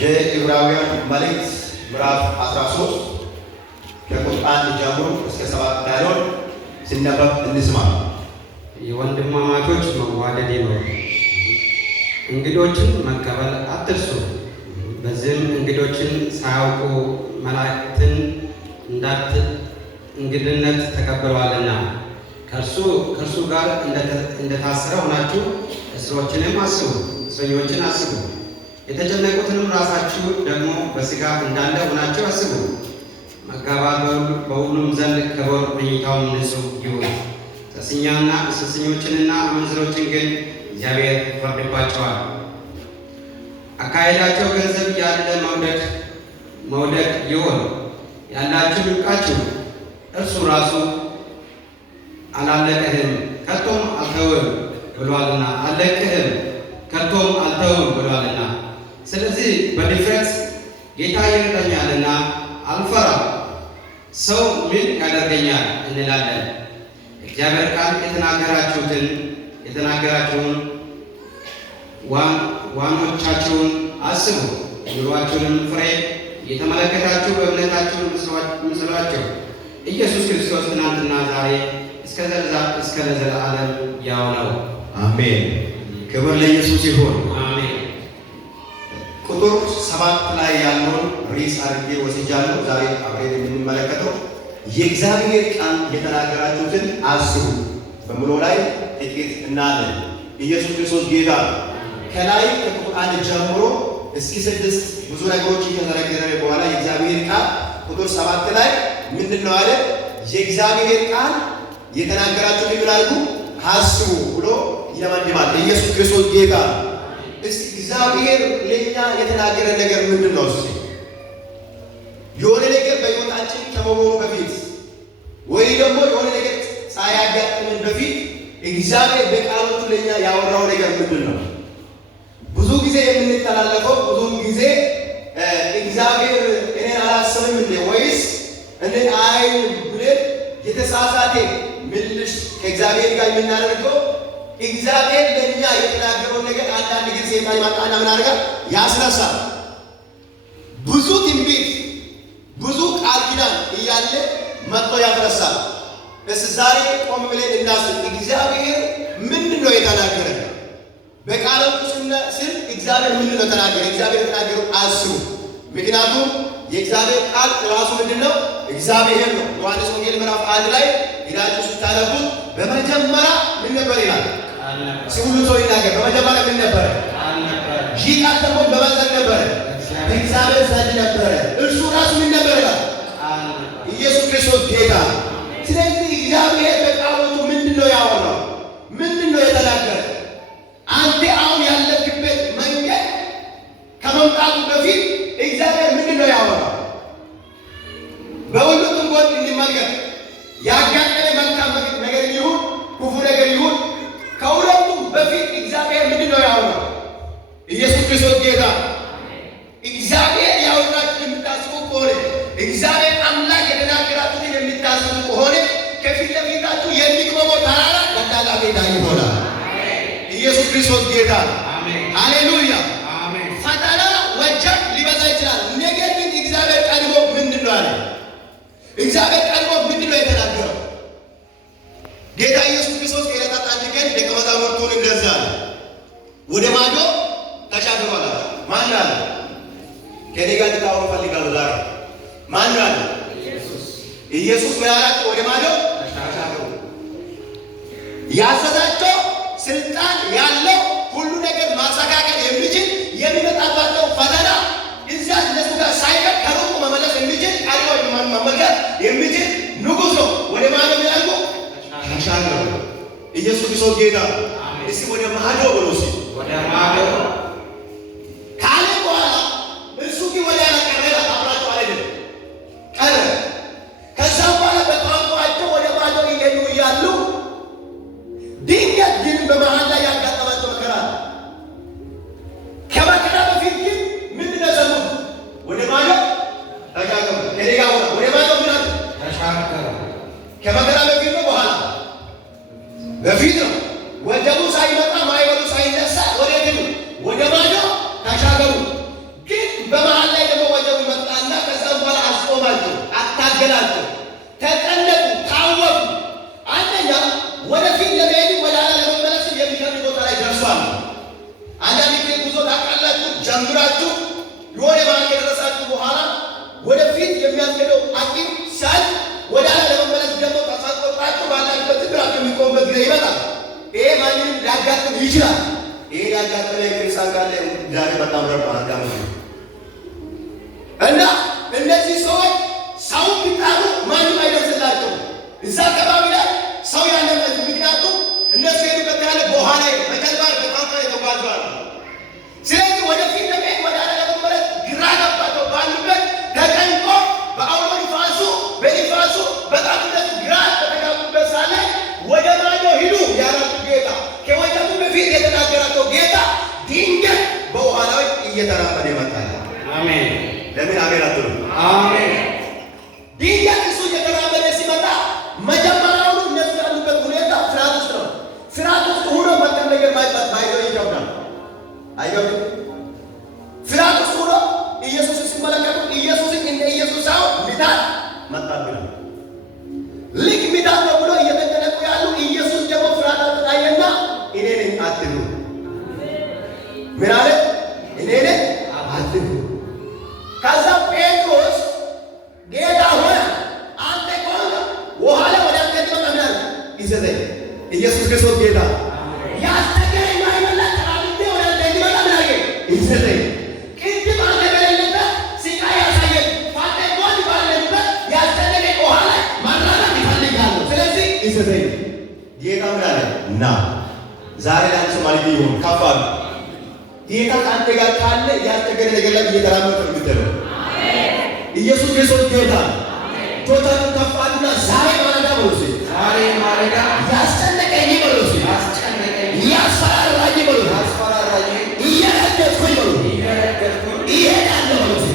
የዕብራውያን መልእክት ምዕራፍ 13 ከቁጥር 1 ጀምሮ እስከ 7 ያለውን ሲነበብ እንስማ። የወንድማማቾች መዋደድ ይኖር፣ እንግዶችን መቀበል አትርሱ። በዚህም እንግዶችን ሳያውቁ መላእክትን እንግድነት ተቀብለዋልና ከእርሱ ጋር እንደታሰረ ሆናችሁ እስረኞችን አስቡ። የተጨነቁትንም ራሳችሁ ደግሞ በሥጋ እንዳለ ሆናችሁ አስቡ። መጋባት በሁሉም ዘንድ ክቡር፣ መኝታውም ንጹሕ ይሁን። ሴሰኞችንና አመንዝሮችን ግን እግዚአብሔር ይፈርድባቸዋል። አካሄዳቸው ገንዘብ ያለ መውደድ ይሁን። ያላችሁ ይብቃችሁ። እርሱ ራሱ አላለቅህም ከቶም አልተውም ብሏልና፣ አልለቅህም ከቶም አልተውም ብሏልና። ስለዚህ በድፍረት ጌታ ይረዳኛልና አልፈራም፣ ሰው ምን ያደርገኛል እንላለን። እግዚአብሔር ቃል የተናገራችሁን ዋኖቻችሁን አስቡ። ኑሯችሁንም ፍሬ እየተመለከታችሁ በእምነታችሁን ምስሏቸው። ኢየሱስ ክርስቶስ ትናንትና ዛሬ እስከ ለዘላለም ያው ነው። አሜን። ክብር ለኢየሱስ ይሁን። አሜን። ቁጥር 7 ላይ ያለውን ርዕስ አድርጌ ወስጃለሁ። ዛሬ አብረን የምንመለከተው የእግዚአብሔር ቃል የተናገራችሁትን አስቡ በሚለው ላይ ጥቂት እናያለን። ኢየሱስ ክርስቶስ ጌታ ከላይ ከቁጥር 1 ጀምሮ እስከ 6 ብዙ ነገሮች እየተነገረ በኋላ የእግዚአብሔር ቃል ቁጥር 7 ላይ ምንድነው አለ? የእግዚአብሔር ቃል የተናገራችሁትን ይላሉ አስቡ ብሎ ይለመድማል። ኢየሱስ ክርስቶስ ጌታ። እስቲ እግዚአብሔር ለኛ የተናገረ ነገር ምንድነው? እስቲ የሆነ ነገር በሕይወታችን ከመሆኑ በፊት ወይ ደግሞ የሆነ ነገር ሳያጋጥምን በፊት እግዚአብሔር በቃሎቹ ለኛ ያወራው ነገር ምንድነው? ብዙ ጊዜ የምንተላለፈው ብዙ ጊዜ እግዚአብሔር እኔን አላሰብም እንዴ ወይስ እኔን አይም ብለን የተሳሳተ ምልሽ ከእግዚአብሔር ጋር የምናደርገው እግዚአብሔር ለኛ የተናገረው ነገር አንዳንድ ጊዜ ሰይጣን ይመጣና ምን አደረጋል? ያስነሳል። ብዙ ትንቢት ብዙ ቃል ኪዳን እያለ መጥቶ ያስነሳል። ዛሬ ቆም ብለን እናስብ። እግዚአብሔር ምንድነው የተናገረ? በቃሎቹ ስም እግዚአብሔር ምንድነው ተናገረ? እግዚአብሔር የተናገረው አስቡ። ምክንያቱም የእግዚአብሔር ቃል ራሱ ምንድነው? እግዚአብሔር ነው። ዮሐንስ ወንጌል ምዕራፍ 1 ላይ ሄዳችሁ ስታነቡት በመጀመሪያ ምን ነበር ይላል? ሁሉ ሰው ይናገር። በመጀመሪያ ምን ነበረ? ይህ ቃል ደግሞ በማን ዘንድ ነበረ? በእግዚአብሔር ዘንድ ነበረ። እርሱ ራሱ ምን ነበር ይላል? ኢየሱስ ክርስቶስ ጌታ። ስለዚህ እግዚአብሔር በቃሎቹ ምንድነው ያወራው? ምንድነው የተናገረ? አንተ አሁን ያለክበት መንገድ ከመምጣቱ በፊት እግዚአብሔር ምንድነው ያወራው? በሁሉም ጎን እንመልከት። ያጋጠመ መልካም ነገር ይሁን ክፉ ነገር ይሁን ከሁለቱም በፊት እግዚአብሔር ምንድነው ያወራው? ኢየሱስ ክርስቶስ ጌታ። እግዚአብሔር ያወራችሁን የምታስቡ ከሆነ እግዚአብሔር አምላክ የተናገራችሁን የምታስቡ ከሆነ ከፊት ለፊታችሁ የሚቆመው ተራራ ቀላል ሜዳ ይሆናል። ኢየሱስ ክርስቶስ ጌታ። ሃሌሉያ። ፈተና ወጀብ ሊበዛ ይችላል። ነገር ግን እግዚአብሔር ቀድሞ ምንድነው አለ? እግዚአብሔር ቀድሞ ምንድነው የተናገረው? ጌታ ኢየሱስ ክርስቶስ ከዕለታት አንድ ቀን ደቀ መዛሙርቱን እንደዛ አለ፣ ወደ ማዶ ተሻገሩ አለ። ማን አለ? ከኔ ጋር ልታወሩ እፈልጋለሁ ዛሬ። ማን አለ? ኢየሱስ ምን አላቸው? ወደ ማዶ ተሻገሩ። ያዘዛቸው ስልጣን ያለው ሁሉ ነገር ማስተካከል የሚችል የሚመጣባቸው ፈተና እዛ እነሱ ጋር ሳይቀር ከሩቁ መመለስ የሚችል ቀድሞ መመልከት የሚችል ንጉሥ ነው። ወደ ማዶ ያልኩ ተሻገሩ። ኢየሱስ ክርስቶስ ጌታ። እስቲ ወደ ማዶ ብሎ ወደ ማዶ ካለ በኋላ እሱ ግን ወደ ያቀረበ አብራቸው አይደለም ቀረ። ከዛ በኋላ በቋንቋቸው ወደ ማዶ ይሄዱ እያሉ ድንገት ግን በመሃል ላይ ያጋጠማቸው መከራ አለ። ከመከራ በፊት ግን ምንድነው ሰሙት? ወደ ማዶ ተሻገሩ። ከሌላ ወደ ማዶ ምን አለ? ተሻገሩ። ከመከራ በፊት ነው በኋላ? በፊት ነው። ወጀቡ ሳይመጣ ማይበሉ ሳይነሳ ወደ ግን ወደ ማዶ ተሻገሩ። ግን ወደፊት የሚያስገደው አቂም ሳል ወደ ኋላ ለመመለስ ደግሞ ተሳቆጣችሁ ባላችሁበት ብራችሁ የሚቆምበት ጊዜ ይመጣል። ይሄ ማንንም ሊያጋጥም ይችላል። ይሄ ሊያጋጥም የክርስቲያን ካለ ዛሬ በጣም ረባ አዳም እና እነዚህ ሰዎች ሰው ቢጣሩ ማንም አይደርስላቸው። እዛ አካባቢ ላይ ሰው ያለበት ምክንያቱም እነሱ ሄዱበት ያለ በኋላ በተግባር በጣም የተጓዟል። ስለዚህ ወደፊት ለመሄድ ወደ ኋላ ለመመለስ ግራ ገባቸው። ባሉበት ተጨንቆ በአውሎ በኒፋሱ በጣም እነሱ ግራ በተጋቡበት ሳለ ወደ ማዶ ሂዱ ያላቸው ጌታ ከወጀቡ በፊት የተናገራቸው ጌታ ድንገት በውሃ ላይ እየተራመደ ይመጣል። አሜን። ለምን አሜን አትሉ? አሜን። ድንገት እሱ እየተራመደ ሲመጣ መጀመሪያውኑ እነሱ ያሉበት ሁኔታ ፍርሃት ውስጥ ነው። ፍርሃት ውስጥ ሆኖ መጠን ነገር ማይዘው ይከብዳል። አይገብም። ፍርሃት ውስጥ ሆኖ ኢየሱስን ሲመለከቱ ኢየሱስን እንደ ኢየሱስ ሳይሆን ሚዳን መጣብን። ልክ ሚዳን ነው ብሎ እየተጨነቁ ያሉ ኢየሱስ ደግሞ ፍርሃታቸውን አየና እኔ ነኝ አትፍሩ። ምን አለ? እኔ ነኝ አትፍሩ። ከዛ ጴጥሮስ ጌታ ሆይ አንተ ከሆነ ውሃ ላይ ወደ አንተ ትመጣለህ ይዘዘኝ። ኢየሱስ ክርስቶስ ጌታ ያስተገረኝ ማይመላ ተራምቴ ወደ አንተ እንዲመጣ ምን አድርጌ ይዘዘኝ። ቅድም አንተ በሌለበት ሲቃይ ያሳየን ፋቴ ጎድ ባለበት ያስተገረኝ ውሃ ላይ ማራራት ይፈልጋሉ። ስለዚህ ይዘዘኝ። ጌታ ምን አለ? ና ዛሬ ለአንተ ማለት ይሁን ካፋሉ ጌታ ከአንተ ጋር ካለ ያስተገረ ነገር ላይ እየተራመድክ ነው። ኢየሱስ ክርስቶስ ጌታ ቶታል ከፋሉና ዛሬ ማለዳ በሉሲ ዛሬ ማለዳ ያስጨነቀኝ በሉሲ ያስፈራራኝ በሉሲ እየረገጥኩኝ በሉሲ እሄዳለሁ በሉሲ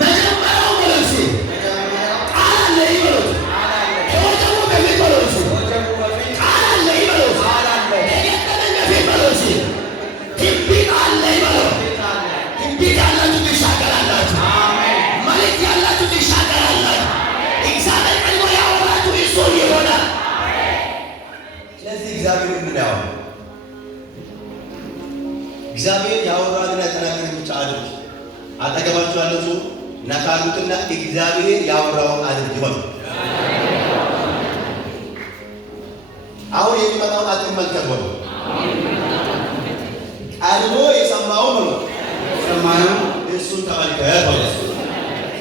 መጀመሪያው በሉሲ ቃል አለኝ በሉሲ ከወጀቡ በፊት በሉሲ ቃል አለኝ በሉሲ ከገጠመኝ በፊት በሉሲ ትንቢት አለኝ በሉሲ ትንቢት ያላችሁ ትሻገራላችሁ። መልእክት ያላችሁ ትሻገራላችሁ። እግዚአብሔር ቀድሞ ያወራችሁ እሱ ይሆናል። ስለዚህ እግዚአብሔር ምንድን ነው ያወራው? እግዚአብሔር ያወራልና የተናገረውን ብቻ አድርግ። አጠገባችሁ ያለው ሰው ነካሉትና እግዚአብሔር ያወራውን አድርግ ይበሉ። አሁን የሚመጣውን አትመልከት በሉ። ቀድሞ የሰማው በሉ ሰማዩ እሱን ተመልከት በሉ።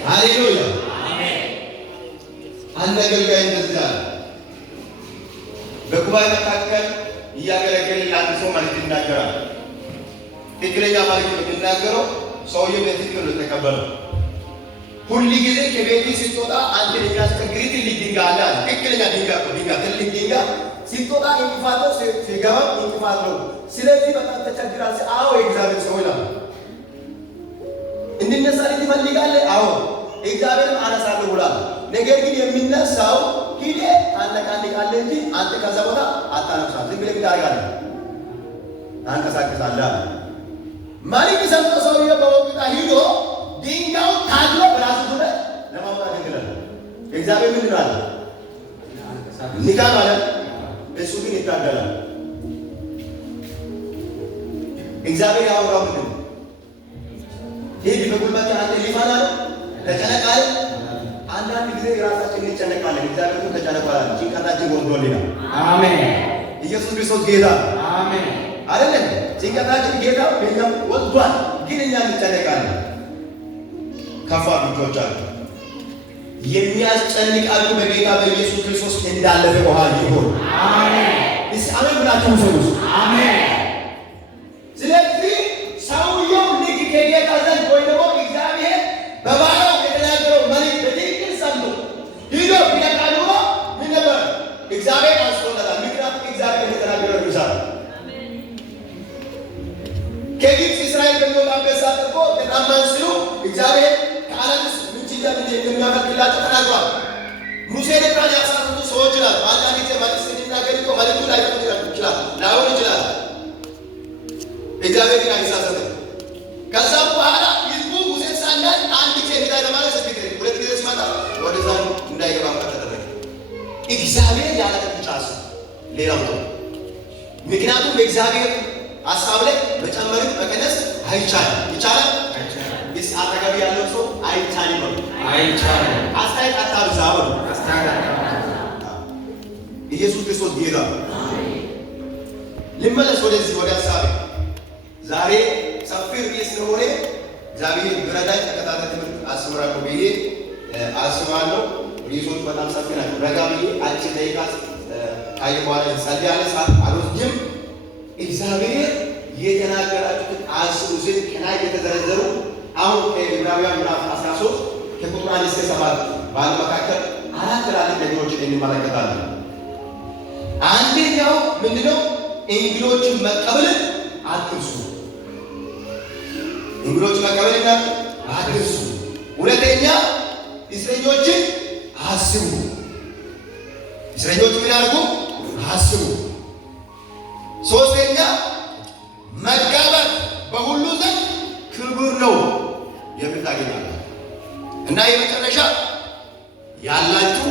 ሃሌሉያ አሜን። አንድ አገልጋይ እንደዚህ አለ። በጉባኤ መካከል እያገለገለ ለአንድ ሰው መልእክት ይናገራል። ትክክለኛ መልእክት ነው የሚናገረው። ሰውየው በትክክል ነው የተቀበለው። ሁል ጊዜ ከቤት ስትወጣ አንተን የሚያስቸግር ትልቅ ድንጋይ አለ አለ። ትክክለኛ ድንጋይ ነው። ድንጋይ ትልቅ ድንጋይ ስትወጣ እንቅፋት ነው፣ ሲገባ እንቅፋት ነው። ስለዚህ በጣም ተቸግራል። አዎ የእግዚአብሔር ሰው ይላል። እንድነሳ ትፈልጋለህ? አዎ እግዚአብሔርም አነሳለሁ ብሏል። ነገር ግን የሚነሳው ሂዴ ታነቃንቃለህ እንጂ አንተ ከዛ ቦታ አታነሳም። ዝም ብለህ ታደርጋለህ፣ ታንቀሳቅሳለህ። መልእክት ሰምቶ ሰውዬው በወቅታ ሂዶ ድንጋዩ ታግሎ በራሱ ጉልበት ለማውጣት ይችላል። እግዚአብሔር ምንድን አለ? ንቃ ማለት እሱ ግን ይታገላል። እግዚአብሔር ያወራው ምንድን ነው? ሄድ በጉልበት አንተ ሊፋና ነው ተጨነቃል። አንዳንድ ጊዜ ራሳችን እንጨነቃለን። እግዚአብሔር ግን ተጨነቃል። ጭንቀታችን ወርዶልናል። አሜን። ኢየሱስ ክርስቶስ ጌታ አሜን። አይደለም ጭንቀታችን ጌታ በእኛም ወጥቷል፣ ግን እኛ እንጨነቃለን። ከፋ ልጆቻችሁ የሚያስጨንቃችሁ በጌታ በኢየሱስ ክርስቶስ እንዳለፈ ውሃ ይሁን። አሜን። እስኪ አሜን ብላችሁ ሰዎች አሜን። ስለዚህ ሰውየው ልክ ከጌታ ዘንድ ወይ ደግሞ እግዚአብሔር በባሪያው የተናገረው መልእክት በትክክል ሰምቶ ሂዶ ቢነቃ ኖሮ ምን ነበር? እግዚአብሔር አንስቶለታል። ምክንያቱም እግዚአብሔር የተናገረው ይሰራል። ከግብፅ እስራኤል በሚወጣበት ሰዓት እኮ ተጣማን ሲሉ እግዚአብሔር ከዓለም ውስጥ ምንጭ እንደሚያፈልቅላቸው ተናግሯል። ሙሴን ቃል ያሳሩት ሰዎች ይላል። አንዳንድ ጊዜ መልእክት ስንናገር እኮ መልእክቱ ላይሆን ይችላል፣ ላይሆን ይችላል። እግዚአብሔር ግን አይሳሳትም። ከዛ በኋላ ህዝቡ ሙሴን ሳንዳል አንድ ጊዜ እንዳይ ለማለት ስድግ ሁለት ጊዜ ሲመጣ ወደዛ እንዳይገባ ተደረገ። እግዚአብሔር ያለ ጫስ ሌላው ነው። ምክንያቱም በእግዚአብሔር ሀሳብ ላይ መጨመርም መቀነስ አይቻልም። ይቻላል? አጠገብ ያለው ሰው አይቻልም ነው። አይቻልም። አስተያየት አታብዛ ነው። ኢየሱስ ክርስቶስ ጌታ። ልመለስ ወደዚህ ወደ ሐሳቤ። ዛሬ ሰፊ ርዕስ ስለሆነ እግዚአብሔር ቢረዳኝ ተከታታይ ትምህርት አስምራለሁ ብዬ አስባለሁ። ርዕሶች በጣም ሰፊ ናቸው። ረጋ ብዬ አጭር ደቂቃ ካየ በኋላ እንጸልያለን። ሰዓት አልወስድም። እግዚአብሔር የተናገራችሁትን አስቡ ስል ከላይ የተዘረዘሩ አሁን ከዕብራውያን ምዕራፍ 13 ከቁጥር 1 እስከ 7 ባለ መካከል አራት ትላልቅ ነገሮችን እንመለከታለን። አንደኛው ምንድነው? እንግዶችን መቀበልን አትርሱ። እንግዶችን መቀበልን አትርሱ። ሁለተኛ እስረኞችን አስቡ። እስረኞች ምን ያርጉ? አስቡ። ሶስተኛ መጋባት በሁሉ ዘንድ ክብር ነው የምታገኛላችሁ። እና የመጨረሻ ያላችሁ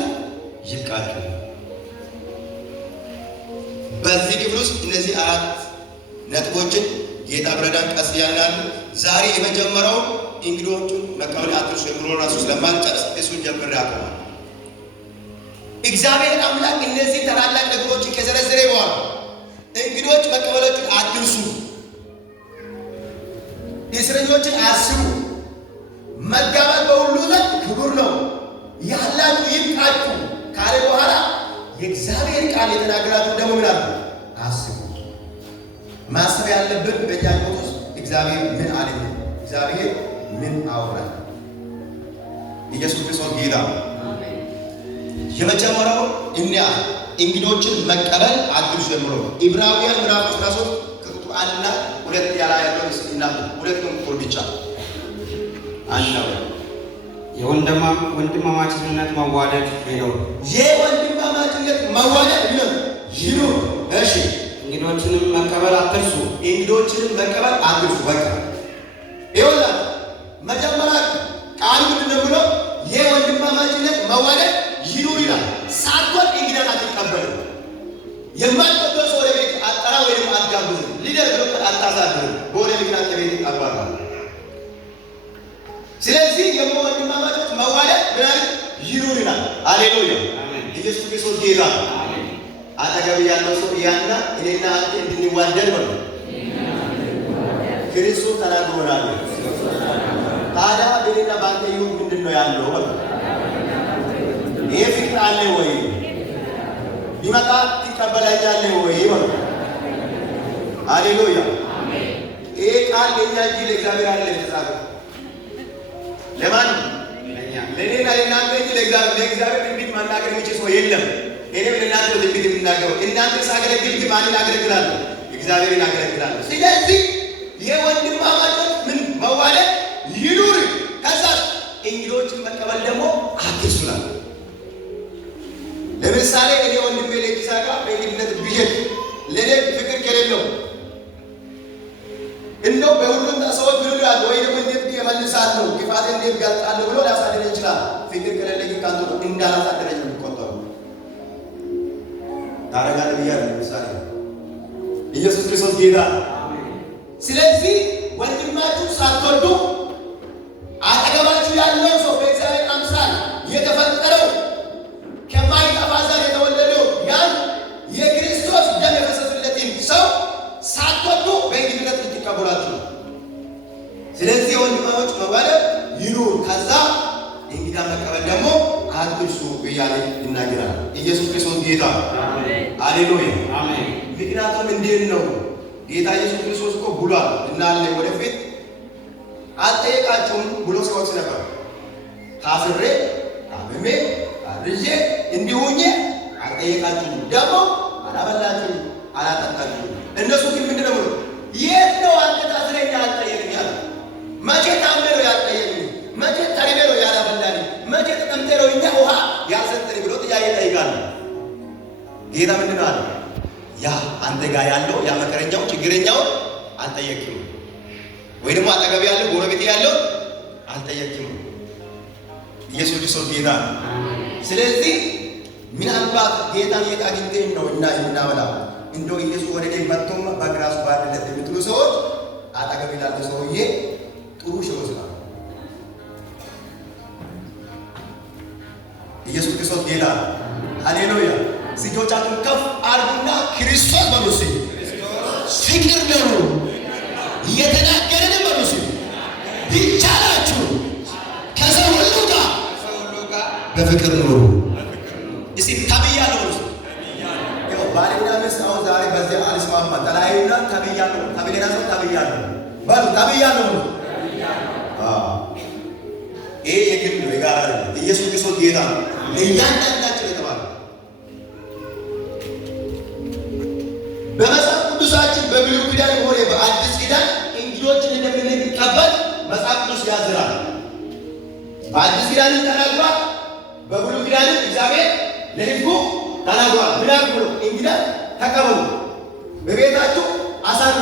ይብቃችሁ። በዚህ ክፍል ውስጥ እነዚህ አራት ነጥቦችን ጌታ ብረዳን ቀስ ያላሉ። ዛሬ የመጀመሪያው እንግዶቹን መቀበል አትርሱ የሚለውን ራሱ ስለማንጨርስ እሱን ጀምሬ አቆማለሁ። እግዚአብሔር አምላክ እነዚህ ታላላቅ ነገሮችን ከዘረዘረ በኋላ እንግዶች መቀበሎችን አትርሱ፣ እስረኞችን አስቡ፣ መጋባት በሁሉ ዘንድ ክቡር ነው፣ ያላችሁ ይብቃችሁ ካለ በኋላ የእግዚአብሔር ቃል የተናገራችሁ ደግሞ ምን አሉ? አስቡ። ማሰብ ያለብን በጃጆት ውስጥ እግዚአብሔር ምን አለ? እግዚአብሔር ምን አወራ? ኢየሱስ ክርስቶስ ጌታ። የመጀመሪያው እኒያ እንግዶችን መቀበል አትርሱ የሚለው ዕብራውያን ምዕራፍ 13 ከቁጥር 1 እና 2 ያላ ያለው እስኪና ሁለቱም ቁጥር ብቻ አንደው የወንድማማችነት መዋደድ ይኖር። የወንድማማችነት መዋደድ ይኖር። እሺ፣ እንግዶችንም መቀበል አትርሱ። እንግዶችንም መቀበል አትርሱ። በቃ ይኸውልህ መጀመሪያ ቃሉ ምንድን ነው ብሎ የወንድማማችነት መዋደድ ይኑር ይላል። ሳትወድ እንግዳን አትቀበልም። የማትወደው ሰው ወደ ቤት አጠራ ወይም አትጋብዝም። ሊደር ብሎ አታሳድርም። በወደ ምክንያት ከቤት ይቀርባል። ስለዚህ የወንድማማቾች መዋደድ ምን ይኑር ይላል። ሃሌሉያ! ኢየሱስ ክርስቶስ ጌታ። አጠገብ ያለው ሰው ያና እኔና አንተ እንድንዋደድ ነው ክርስቶስ ተናግሮናል። ታዲያ በእኔና በአንተ ይሁን ምንድን ነው ያለው? ይሄ ፍቅር አለ ወይ? ቢመጣ ትቀበላኛለህ ወይ? ሃሌሉያ! ይሄ ቃል ለእኛ እንጂ ለእግዚአብሔር አለ የተጻፈው። ለማን? ለእኔና ለእናንተ እንጂ ለእግዚአብሔር ትንቢት መናገር የሚችል ሰው የለም። እኔም ለእናንተ ትንቢት የምናገረው እናንተ ሳገለግል ግን ማንን አገለግላለሁ? እግዚአብሔርን አገለግላለሁ። ስለዚህ የወንድማማቾች ምን መዋደድ ይኑር። ከዛ እንግዶችን መቀበል ደግሞ አትርሱ። ለምሳሌ እኔ ወንድሜ ለኪሳ ጋር በእንግድነት ብሄድ ለእኔ ፍቅር ከሌለው እንደው በሁሉም ሰዎች ምን ይላሉ? ወይ ደግሞ እንዴት እመልሳለሁ ክፋት እንዴት ገልጣለሁ ብሎ ሊያሳድረኝ ይችላል። ፍቅር ከሌለኝ ካንተ እንዳላሳድረኝ ነው የሚቆጠሩ። ታረጋለህ ብያለሁ። ለምሳሌ ኢየሱስ ክርስቶስ ጌታ። ስለዚህ ወንድማችሁ ሳትወዱ አጠገባችሁ ያለው ሰው በእግዚአብሔር አምሳል የተፈጠረው ከማይጠፋ ዘር የተወለደው ያን የክርስቶስ ደም የፈሰሰለትን ሰው ሳትወዱ በእንግድነት ልትቀበሏችሁ። ስለዚህ የወንድማማች መዋደድ ይኑር። ከዛ እንግዳ መቀበል ደግሞ አትርሱ እያለ ይናገራል። ኢየሱስ ክርስቶስ ጌታ። ሃሌሉያ! ምክንያቱም እንዴት ነው ጌታ ኢየሱስ ክርስቶስ እኮ ብሏል እናለ ወደፊት አልጠየቃችሁም ብሎ ሰዎች ነበር። ታስሬ ታምሜ አርዤ እንዲሁኝ አልጠየቃችሁም፣ ደግሞ አላበላችሁም፣ አላጠጣችሁም። እነሱ ግን ምንድን ነው? የት ነው አንተ ታስረኛ አልጠየቅኝ አለ። መቼ ታምሜ ነው ያልጠየቅኝ? መቼ ተርቤ ነው ያላበላኝ? መቼ ተጠምቴ ነው እኛ ውሃ ያልሰጠኝ ብሎ ጥያቄ ጠይቃል። ጌታ ምንድን ነው አለ? ያ አንተ ጋር ያለው ያ መከረኛው ችግረኛው አልጠየቅም፣ ወይ ደግሞ አጠገብ ያለው ጎረቤት ያለው አልጠየቅም። ኢየሱስ ክርስቶስ ጌታ። ስለዚህ ምናልባት ጌታን የት አግኝተን ነው እና የምናበላው? እንደው ኢየሱስ ወደ እኔ መጥቶም በግራሱ ባንለት የምትሉ ሰዎች አጠገብ ያለው ሰውዬ ጥሩ ሸው ይችላል። ክርስቶስ ጌታ ሃሌሉያ። እጆቻችሁን ከፍ አድርጉና ክርስቶስ በሉ እስኪ ፍቅር ነው እየተናገረን በሉ እስኪ ቢቻላችሁ ከሰው ሁሉ ጋር በፍቅር ኑሩ። እስኪ ተብያለሁ ያው ባልና ሚስት አሁን ዛሬ በዚህ አልስማማ ተለያዩና ተብያለሁ ተብሌና ሰው ተብያለሁ በሉ ተብያለሁ። ይሄ የግል ነው የጋራ ነው። ኢየሱስ ክርስቶስ ጌታ ነው ለእያንዳንዳቸው የተባለ በመጽሐፍ ቅዱሳችን በብሉይ ኪዳን ሆነ በአዲስ ኪዳን እንግዶችን እንደምንቀበል መጽሐፍ ቅዱስ ያዝራል። በአዲስ ኪዳን ተናግሯል። በብሉይ ኪዳን እግዚአብሔር ለሕዝቡ ተናግሯል። ምን አድርጉ? እንግዳ ተቀበሉ፣ በቤታችሁ አሳርፉ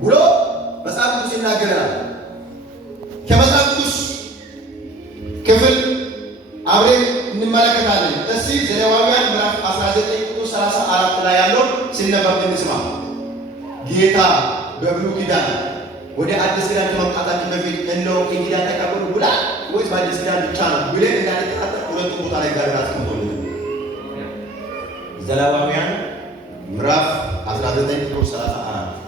ብሎ መጽሐፍ ቅዱስ ይናገራል። ከመጽሐፍ ቅዱስ ክፍል አብረን እንመለከታለን። እስቲ ዘሌዋውያን ምዕራፍ 19 ቁጥር 34 ላይ ያለው ሲነበብ እንስማ። ጌታ በብሉይ ኪዳን ወደ አዲስ ኪዳን ከመምጣታችን በፊት እነሆ እንግዳ ተቀበሉ ብሏል ወይስ በአዲስ ኪዳን ብቻ ነው ብለን እንዳንጠራጠር ሁለቱም ቦታ ላይ ጋር አስቀምጦልን ዘሌዋውያን ምዕራፍ 19 ቁጥር 34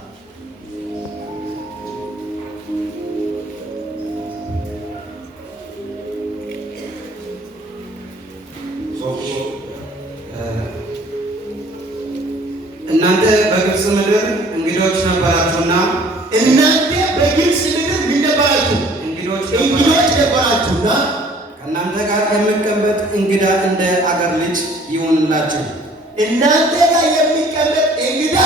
እናንተ በግብፅ ምድር እንግዶች ነበራችሁና እናንተ በግብፅ ምድር ምን ነበራችሁ? እንግዶች ነበራችሁና ከእናንተ ጋር የሚቀመጥ እንግዳ እንደ አገር ልጅ ይሁንላችሁ። እናንተ ጋር የሚቀመጥ እንግዳ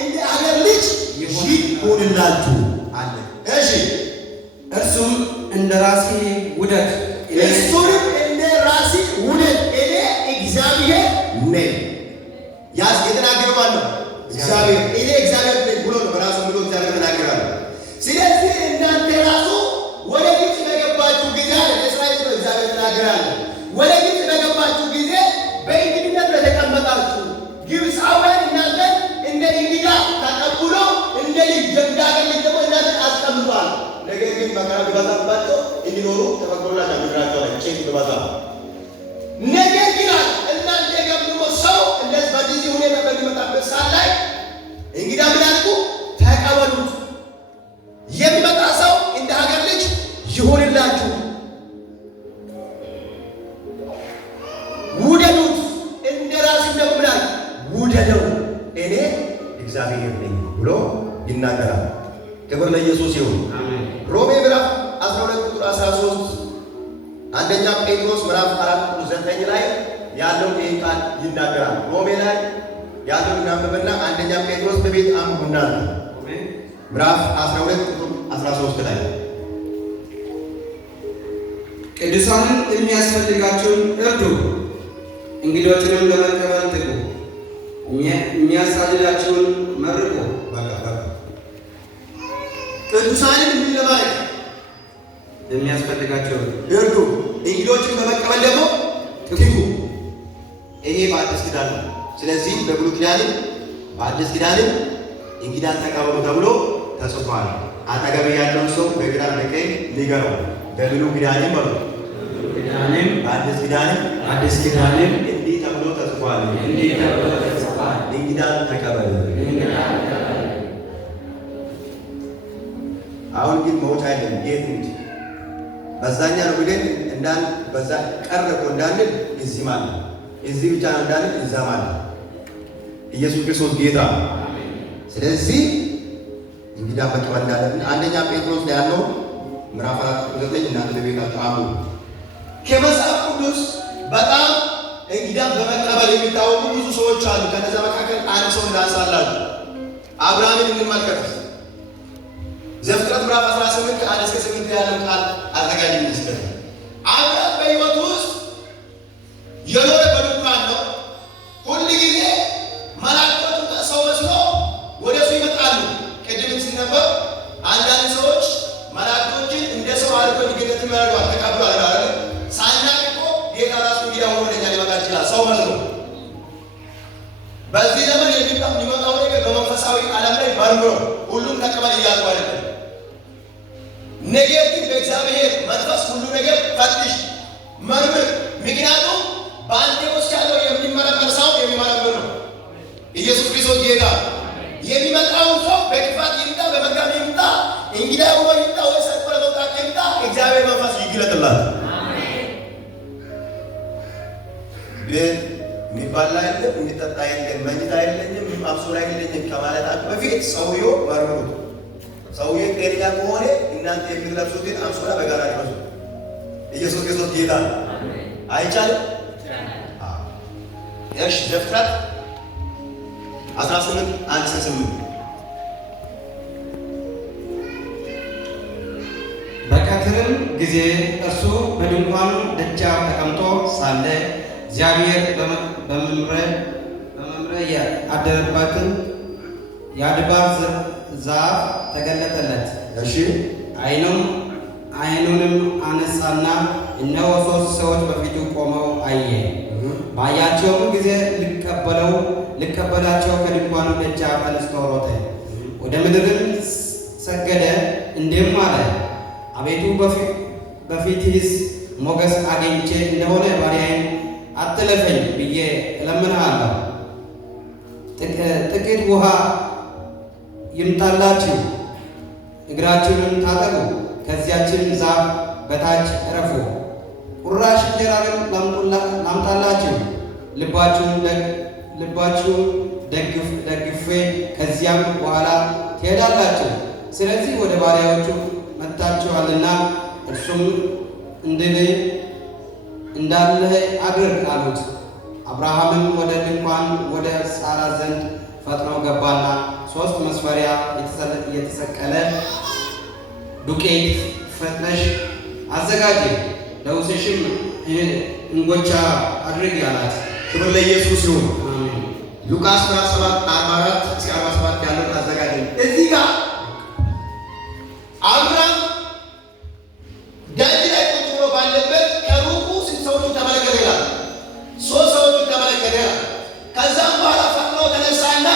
እንደ አገር ልጅ ይሁንላችሁ አለ። እሺ እርሱም እንደ ራሴ ውደድ፣ እርሱንም እንደ ራሴ ውደድ፣ እኔ እግዚአብሔር ነኝ። ያስ የተናገረው ማለት እግዚአብሔር እኔ እግዚአብሔር ነኝ ብሎ ነው በራሱ ብሎ እግዚአብሔር ተናገራል። ስለዚህ እናንተ ራሱ ወደ ግብፅ በገባችሁ ጊዜ ለእስራኤል ነው እግዚአብሔር ተናገራል። ወደ ግብፅ በገባችሁ ጊዜ በእንግድነት ለተቀመጣችሁ ግብፃውያን እናንተን እንደ እንግዳ ተቀብሎ እንደ ልጅ ጀምዳገር ልጅ ደግሞ እናንተን አስቀምጧል። ነገር ግን መከራ ቢበዛባቸው እንዲኖሩ ተፈቅዶላቸው ምድራቸው ላይ ቼክ ቢበዛ ነገር ግን እናንተ ደግሞ ሰው እንደዚህ በዚህ ሁኔታ በሚመጣበት ሰዓት ላይ እንግዳ ምን አድርጉ? ተቀበሉት። የሚመጣ ሰው እንደ ሀገር ልጅ ይሆንላችሁ፣ ውደዱት፣ እንደ ራሱ ደግሞ ምን አለ? ውደደው፣ እኔ እግዚአብሔር ነኝ ብሎ ይናገራል። ክብር ለኢየሱስ ይሁን። ሮሜ ምዕራፍ 12 ቁጥር 13 አንደኛ ጴጥሮስ ምዕራፍ 4 ቁጥር 9 ላይ ያለው ይህ ቃል ይናገራል። ሮሜ ላይ ያለው እናንብብና አንደኛ ጴጥሮስ በቤት አንብቡና ምዕራፍ 12 ቁጥር 13 ላይ ቅዱሳንን የሚያስፈልጋችሁን እርዱ፣ እንግዶችንም ለመቀበል ትጉ፣ የሚያሳድዳችሁን መርቁ። ቅዱሳንን ምን ለማለት የሚያስፈልጋቸውን እርዱ፣ እንግዶችን በመቀበል ደግሞ ትጉ። ይሄ በአዲስ ኪዳን ነው። ስለዚህ በብሉይ ኪዳንም በአዲስ ኪዳንም እንግዳን ተቀበሉ ተብሎ ተጽፏል። አጠገብ ያለውን ሰው በግራ በቀኝ ንገረው። በብሉይ ኪዳንም በሉ በአዲስ ኪዳንም እንዲህ ተብሎ ተጽፏል። እንግዳን ተቀበል። አሁን ግን መውጫ የለም። የት እንጂ በዛኛ ነው ብለን እንዳን በዛ ቀረቆ እንዳንል እዚህ ማለት እዚህ ብቻ ነው እንዳንል እዛ ማለት ኢየሱስ ክርስቶስ ጌታ። ስለዚህ እንግዳ መቀበል እንዳለብን አንደኛ ጴጥሮስ ላይ ያለው ምዕራፍ 4 ቁጥር 9 እናንተ በቤታችሁ አምኑ። ከመጽሐፍ ቅዱስ በጣም እንግዳን በመቀበል የሚታወቁ ብዙ ሰዎች አሉ። ከነዛ መካከል አንድ ሰው እንዳንሳላችሁ አብርሃምን እንመልከት። ዘፍጥረት ምዕራፍ 18 ከ1 እስከ 8 ያለው ቃል አዘጋጅ ሚኒስትር አብርሃም በሕይወቱ ውስጥ የኖረ በድንኳን ነው። ሁል ጊዜ መላእክቶቹ ሰው መስሎ ወደ እሱ ይመጣሉ። ቅድም ሲነበብ አንዳንድ ሰዎች መላእክቶችን እንደ ሰው አድርገው ሊገለጥ ይመረዷል። ተቀብሏል አይደል? ሳናቅ እኮ ጌታ ራሱ እንግዳ ሆኖ ወደኛ ሊመጣ ይችላል፣ ሰው መስሎ። በዚህ ዘመን የሚመጣው ነገር በመንፈሳዊ ዓለም ላይ መርምሮ ሁሉም ተቀበል እያልኩ አይደለም። ነገር ግን በእግዚአብሔር መንፈስ ሁሉ ነገር ፈትሽ፣ መርምር። ምክንያቱም ክርስቶስ ጌታ። የሚመጣውን ሰው በክፋት ይምጣ በመልካም ይምጣ እንግዳ ሆኖ ይምጣ ወይ ሰርቆ ለመውጣት ይምጣ እግዚአብሔር መንፈስ ይግለጥላት። ግን የሚባላ የለም የሚጠጣ የለም መኝታ የለኝም አብሶላ የለኝም ከማለታችሁ በፊት ሰውየው መርምሩት። ሰውዬ ጤነኛ ከሆነ እናንተ የምትለብሱትን አንሶላ በጋራ ይበሱ። ኢየሱስ ክርስቶስ ጌታ ነው። አይቻልም? እሺ ዘፍጥረት 18:1-8 በቀትርም ጊዜ እርሱ በድንኳኑ ደጃፍ ተቀምጦ ሳለ እግዚአብሔር በመምሬ ያደረባትን የአድባር ዛፍ ተገለጠለት። እሺ ዓይኑንም አነሳና እነሆ 3 ሰዎች በፊቱ ቆመው አየ። ባያቸውም ጊዜ ሊቀበላቸው ከድንኳኑ ደጃፍ ተነስቶ ሮጠ፣ ወደ ምድርም ሰገደ፣ እንዲህም አለ፣ አቤቱ በፊትህስ ሞገስ አግኝቼ እንደሆነ ባሪያዬን አትለፈኝ ብዬ እለምንሃለሁ። ጥቂት ውሃ ይምጣላችሁ፣ እግራችሁንም ታጠቡ፣ ከዚያችን ዛፍ በታች እረፉ። ቁራሽ እንጀራንም ላምጣላችሁ፣ ልባችሁን ደግፌ ከዚያም በኋላ ትሄዳላችሁ። ስለዚህ ወደ ባሪያዎቹ መጥታችኋልና እርሱም እንዳለህ አድርግ አሉት። አብርሃምም ወደ ድንኳን ወደ ሳራ ዘንድ ፈጥኖ ገባና 3 መስፈሪያ የተሰቀለ ዱቄት ፈጥነሽ አዘጋጅ፣ ለውስሽም እንጎቻ አድርግ አላት። ክብር ለኢየሱስ ይሁን። ሉቃስ 7:44-47 ያለውን አዘጋጅ። እዚህ ጋር አብርሃም ደጅ ላይ ቁጭ ብሎ ባለበት ከሩቁ ስንት ሰዎችን ተመለከተ ይላል? 3 ሰዎችን ተመለከተ ይላል። ከዛም በኋላ ፈጥኖ ተነሳና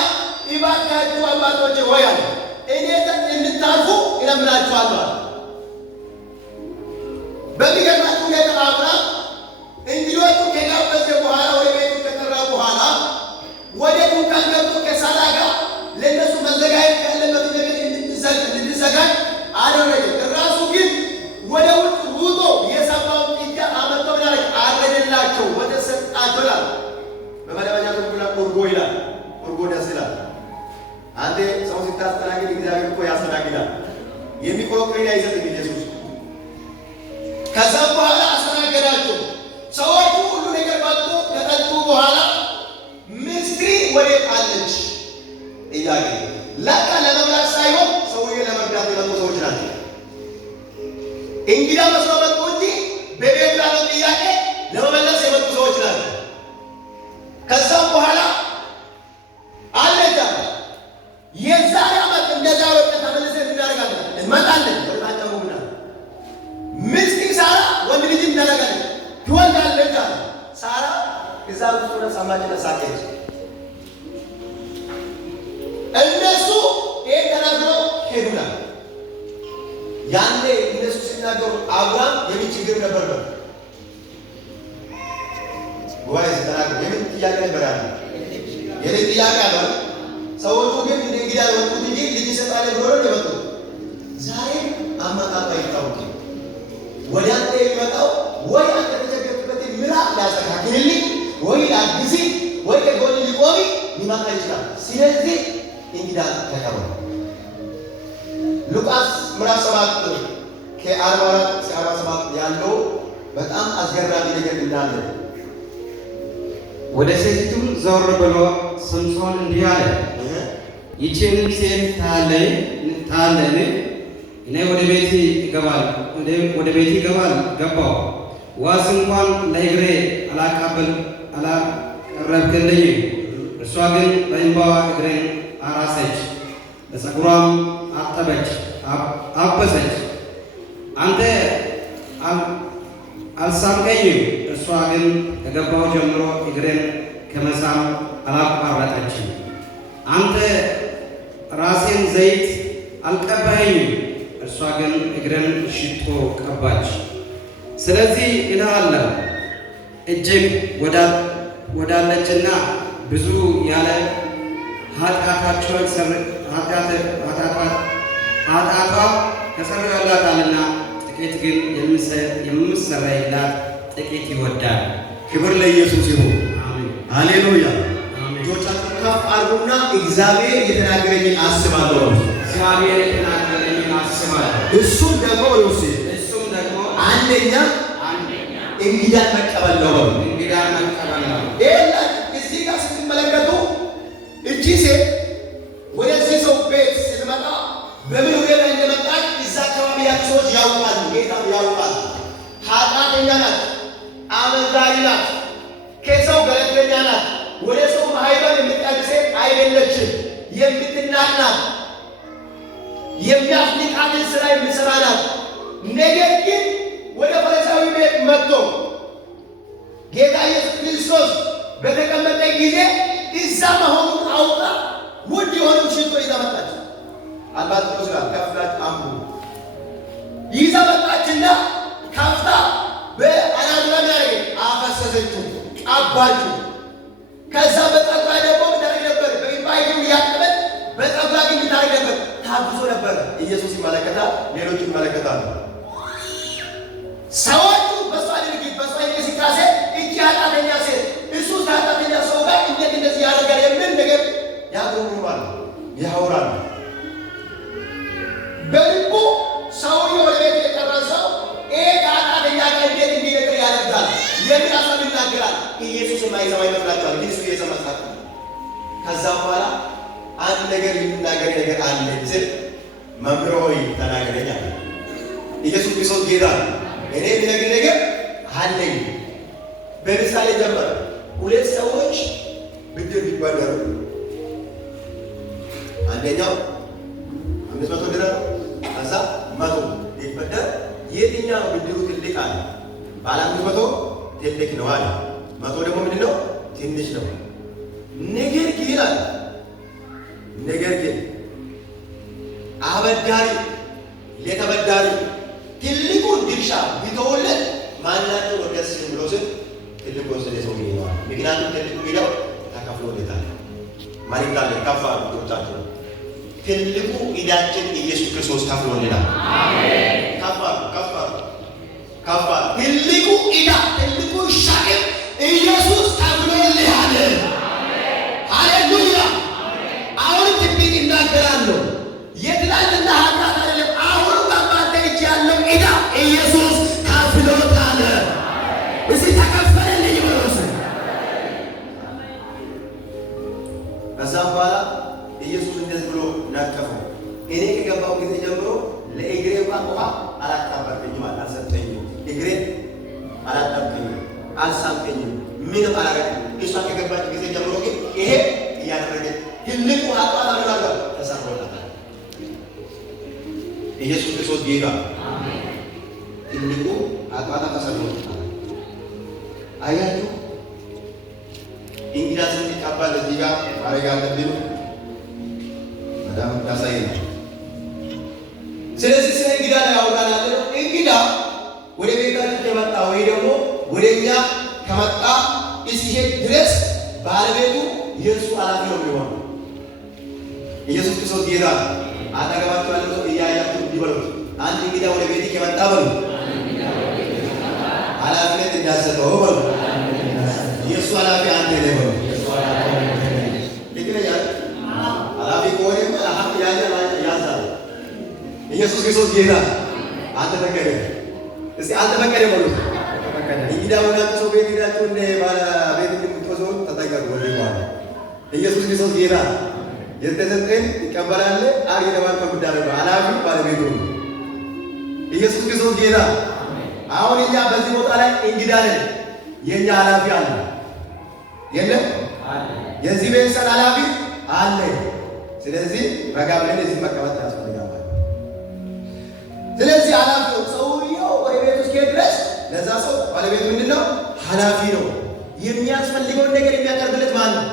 እባካችሁ አባቶቼ ሆይ አለ እኔ እንድታልፉ እለምናችኋለሁ አለ። በሚገርማችሁ ሁኔታ አብርሃም እንግዶቹ ከጋበዘ በኋላ ወደ ቤቱ ከጠራ በኋላ ወደ ድንኳን ገብቶ ከሳራ ጋር ለእነሱ መዘጋጀት ያለበት ነገር እንድትዘጋጅ አደረገ። ራሱ ግን ወደ ውጭ ሩጦ የሰባውን ጥጃ አመጥቶ አረደላቸው፣ ወደ ሰጣቸው ይላል። በመደበኛ ትርጉም ቁርጎ ይላል። ቁርጎ ደስ ይላል። አንተ ሰው ሲታስተናግድ እግዚአብሔር እኮ ያስተናግዳል። የሚቆርቁርን አይሰጥም ኢየሱስ። ከዛም በኋላ አስተናገዳቸው። ሰዎቹ ሁሉ ነገር ባጡ ከጠጡ በኋላ ምስክሪ ወዴት አለች ጥያቄ ለካ ለመብላት ሳይሆን ሰውዬ ለመርዳት የመጡ ሰዎች ናቸው። እንግዳ መስሎ መጡ እንጂ በቤት ላለው ጥያቄ ለመመለስ የመጡ ሰዎች ናቸው። ከዛም በኋላ አለች የዛሬ ዓመት እንደዛ ወጣ ተመልሰን እናደርጋለን እንመጣለን ወጣቸው ሙና ምስኪን ሳራ ወንድ ልጅ እናደርጋለን ትወልዳለች አለ። ሳራ እዛ ውስጥ ሆነ ሰማችና ሳቀች። እነሱ ይሄ ተናግረው ሄዱና ያኔ እነሱ ሲናገሩ አብርሃም የምን ችግር ነበርበት? ወይስ ተናገሩ የምን ጥያቄ ነበር ያለ? የልጅ ጥያቄ አለ። ሰዎቹ ግን እንደ እንግዳ ወጡት እንጂ ልጅ ይሰጣል ብሎ ነው የመጡት። ዛሬ አመጣጣ ይታወቅ ወደ አንተ የሚመጣው ወይ አንተ ተቸገርክበትን ምዕራፍ ሊያስተካክልልኝ ወይ ላግዝ ወይ ከጎን ሊቆም ሊመጣ ይችላል። ስለዚህ እንግዳ ተቀበሉ። ሉቃስ ምዕራፍ 7:44-47 ያለው በጣም አስገራሚ ነገር እንዳለ ወደ ሴቲቱም ዘወር ብሎ ስምዖን እንዲህ አለ፣ ይህችን ሴት ታያለህን? እኔ ወደ ቤቴ ገባሁ፣ ዋስ እንኳን ለእግሬ አላቀረብክልኝም። እርሷ ግን በእንባዋ እግሬን አራሰች፣ በፀጉሯም አጠበች፣ አበሰች። አንተ አልሳምከኝም። እርሷ ግን ከገባሁ ጀምሮ እግሬን ከመሳም አላቋረጠችም። አንተ ራሴን ዘይት አልቀባኸኝም። እርሷ ግን እግሬን ሽቶ ቀባች። ስለዚህ እልሃለሁ እጅግ ወዳለችና ብዙ ኃጢአቷ ተሰርዮላታልና ጥቂት ግን የምሰረይላት ጥቂት ይወዳል። ክብር ለኢየሱስ ይሁን። አሜን ሃሌሉያ። እጆቻችሁን ከፍ አድርጉና እግዚአብሔር የተናገረኝን አስባለሁ። እግዚአብሔር የተናገረኝን አስባለሁ። እሱም ደግሞ አንደኛ እንግዳን መቀበል ነው። እንግዳን መቀበል ነው። እዚህ ጋር ስትመለከቱ እቺ ሴት ወደዚህ ሰው ቤት ስትመጣ በምን ሁኔታ እንደመጣች እዛ አካባቢ ያሉ ሰዎች ያውቃሉ፣ ጌታም ያውቃል። ኃጢአተኛ ናት፣ አመንዛሪ ናት፣ ከሰው ገለልተኛ ናት፣ ወደ ሰው ማህበር የምትቀርብ ሴት አይደለችም። የምትናናት የሚያስንቃትን ስራ የምትሰራ ናት። ነገር ግን ወደ ፈሪሳዊ ቤት መጥቶ ጌታ ኢየሱስ ክርስቶስ በተቀመጠ ጊዜ እዛ መሆኑን አውቃ ውድ የሆነው ሽቶ ይዛ መጣች። አባት ወስራ ከፍላት አምቡ ይዛ መጣችና ከፍታ በአናቱ ላይ ያደረገ አፈሰሰችው፣ ቀባችው። ከዛ በጸጉሯ ደግሞ ምታደርግ ነበር፣ በኢባይው ያቀበት በጸጉሯ ግን ምታደርግ ነበር፣ ታብሶ ነበር። ኢየሱስ ይመለከታል፣ ሌሎቹ ይመለከታሉ። ሰዎቹ በሷ ድርጊት በሷ እንቅስቃሴ እቺ ኃጢአተኛ ሴት እሱ ኃጢአተኛ ሰው ጋር እንዴት እንደዚህ ያደርጋል የሚል ነገር ያጎሩባል፣ ያወራል። በልቡ ሰውዬው ወደ ቤት የቀረሰው ይሄ ኃጢአተኛ ጋር እንዴት እንዲህ ነገር ያደርጋል የሚል ሀሳብ ይናገራል። ኢየሱስ የማይሰማ ይመስላችኋል? ግን እሱ እየሰማ ሳት ከዛ በኋላ አንድ ነገር የሚናገር ነገር አለ ስል መምህር ሆይ ተናገረኝ አለ። ኢየሱስ ክርስቶስ ጌታ ነው። እኔ የሚነግር ነገር አለኝ። በምሳሌ ጀመረ። ሁለት ሰዎች ብድር ቢበደሩ አንደኛው 500 ድርሃም ከዛ 100 ቢበደር የትኛው ነው ብድሩ ትልቅ አለ? ባለ 500 ትልቅ ነው አለ። 100 ደግሞ ምንድን ነው? ትንሽ ነው። ነገር ግን አለ አበዳሪ ለተበዳሪ ትልቁን ድርሻ ቢተውለት ማናቸው ነው ደስ ብሎ ስል ትልቁ ወሰደ ሰው ይሄዳል። ምክንያቱም ትልቁ ቢለው ተከፍሎለታል ማለት አለ። ከፋ ወጣቸው ትልቁ ኢዳችን ኢየሱስ ክርስቶስ ከፍሎልናል። አሜን። ከፋ ትልቁ ኢዳ ትልቁ ሻቅ ኢየሱስ ከፍሎልናል። ሃሌሉያ። አሁን ትንቢት እናገራለሁ። የትላንትና ኃጢአት አይደለም። አሁን በማንተ እጅ ያለው ኢዳ ኢየሱስ ከፍሎታል። እዚህ ተከፈለልኝ ብሎስ ከዛ በኋላ ኢየሱስ እንደዚህ ብሎ ናቀፈው። እኔ ከገባው ጊዜ ጀምሮ ለእግሬ እንኳን ውሃ አላጣበርከኝም፣ አልሰጠኝም፣ እግሬ አላጠብከኝም፣ አልሳምከኝም፣ ምንም አላረግም። እሷ ከገባች ጊዜ ጀምሮ ግን ይሄ እያደረገ ትልቁ ኃጢአት አድርጓል፣ ተሰርቶለታል። ኢየሱስ ክርስቶስ ጌታ ትልቁ ኃጢአት ተሰርቶለታል። አያችሁ እንግዳ ስንቀበል እዚህ ጋር ማድረግ አለብን በጣም ያሳይ ነው። ስለዚህ ስለ እንግዳ ላይ አውራናል። እንግዳ ወደ ቤታችን ከመጣ ወይ ደግሞ ወደ እኛ ከመጣ እስኪሄድ ድረስ ባለቤቱ የእርሱ ኃላፊ ነው የሚሆነው። ኢየሱስ ክርስቶስ ጌታ አጠገባችሁ ያለው ሰው እያያችሁ እንዲበሉት አንድ እንግዳ ወደ ቤት ከመጣ በሉ ኃላፊነት እንዳሰጠው በሉ የእሱ ኃላፊ አንተ ነህ በሉ። ኃላፊ ከሆነማ ያዛል። ኢየሱስ ክርስቶስ ጌታ አንተ ፈቀደ። እስቲ አንተ ፈቀደ በሉ። እንግዳ ወዳችሁ ሰው ቤት ሄዳችሁ እንደ ባለቤት እንደምትወስዱ ተጠንቀቁ። ወዲዋል ኢየሱስ ክርስቶስ ጌታ የተሰጠን ይቀበላል። አሪ ደባል ከጉዳይ ነው ኃላፊ ባለቤቱ ኢየሱስ ክርስቶስ ጌታ። አሁን እኛ በዚህ ቦታ ላይ እንግዳ ነን። የኛ ኃላፊ አለ የለም? የዚህ ቤተሰብ ኃላፊ አለ። ስለዚህ ረጋ ብለን እዚህ መቀመጥ ያስፈልጋል። ስለዚህ ኃላፊው ሰውየው ወደ ቤት ውስጥ ድረስ ለዛ ሰው ባለቤቱ ምንድን ነው? ኃላፊ ነው። የሚያስፈልገውን ነገር የሚያቀርብለት ማን ነው?